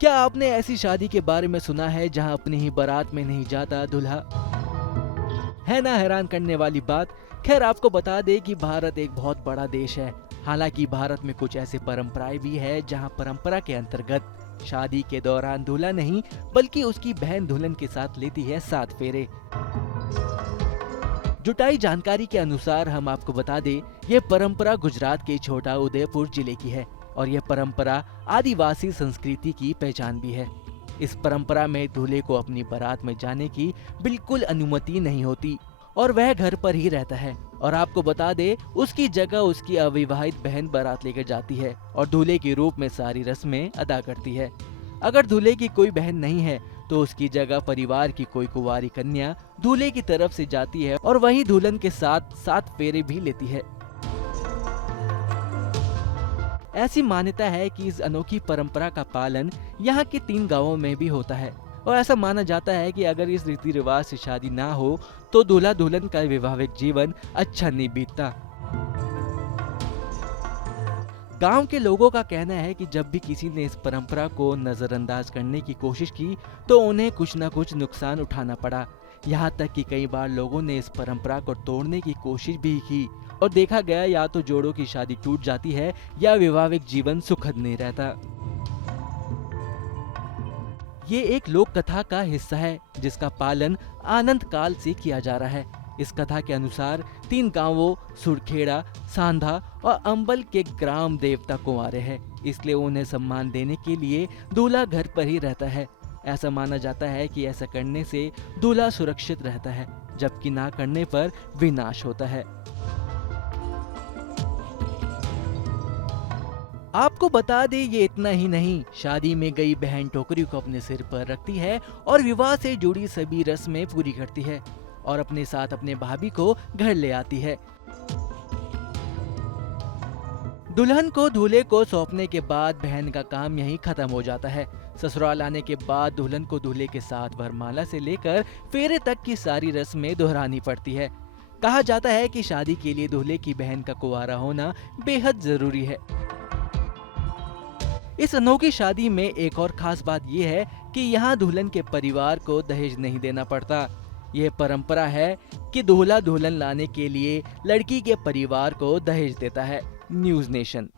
क्या आपने ऐसी शादी के बारे में सुना है जहां अपनी ही बारात में नहीं जाता दूल्हा? है ना हैरान करने वाली बात। खैर आपको बता दें कि भारत एक बहुत बड़ा देश है। हालांकि भारत में कुछ ऐसे परंपराएं भी है जहां परंपरा के अंतर्गत शादी के दौरान दूल्हा नहीं बल्कि उसकी बहन दुल्हन के साथ लेती है 7 फेरे। जुटाई जानकारी के अनुसार हम आपको बता दें, ये परंपरा गुजरात के छोटा उदयपुर जिले की है और यह परंपरा आदिवासी संस्कृति की पहचान भी है। इस परंपरा में दूल्हे को अपनी बारात में जाने की बिल्कुल अनुमति नहीं होती और वह घर पर ही रहता है। और आपको बता दे, उसकी जगह उसकी अविवाहित बहन बारात लेकर जाती है और दूल्हे के रूप में सारी रस्में अदा करती है। अगर दूल्हे की कोई बहन नहीं है तो उसकी जगह परिवार की कोई कुंवारी कन्या दूल्हे की तरफ से जाती है और वहीं दुल्हन के साथ 7 फेरे भी लेती है। ऐसी मान्यता है कि इस अनोखी परंपरा का पालन यहाँ के 3 गांवों में भी होता है और ऐसा माना जाता है कि अगर इस रीति रिवाज से शादी ना हो तो दूल्हा दुल्हन का वैवाहिक जीवन अच्छा नहीं बीतता। गांव के लोगों का कहना है कि जब भी किसी ने इस परंपरा को नजरअंदाज करने की कोशिश की तो उन्हें कुछ न कुछ नुकसान उठाना पड़ा। यहाँ तक कि कई बार लोगों ने इस परंपरा को तोड़ने की कोशिश भी की और देखा गया या तो जोड़ों की शादी टूट जाती है या वैवाहिक जीवन सुखद नहीं रहता। ये एक लोक कथा का हिस्सा है जिसका पालन आनंद काल से किया जा रहा है। इस कथा के अनुसार 3 गांवों सुरखेड़ा, सांधा और अंबल के ग्राम देवता कुंवारे हैं, इसलिए उन्हें सम्मान देने के लिए दूल्हा घर पर ही रहता है। ऐसा माना जाता है कि ऐसा करने से दूल्हा सुरक्षित रहता है, जबकि ना करने पर विनाश होता है। आपको बता दें, ये इतना ही नहीं, शादी में गई बहन टोकरी को अपने सिर पर रखती है और विवाह से जुड़ी सभी रस्में पूरी करती है और अपने साथ अपने भाभी को घर ले आती है। दुल्हन को दूल्हे को सौंपने के बाद बहन का काम यहीं खत्म हो जाता है। ससुराल आने के बाद दुल्हन को दूल्हे के साथ वरमाला से लेकर फेरे तक की सारी रस्में दोहरानी पड़ती है। कहा जाता है कि शादी के लिए दूल्हे की बहन का कुंवारा होना बेहद जरूरी है। इस अनोखी शादी में एक और खास बात यह है कि यहाँ दुल्हन के परिवार को दहेज नहीं देना पड़ता। यह परंपरा है कि दूल्हा दुल्हन लाने के लिए लड़की के परिवार को दहेज देता है। News nation.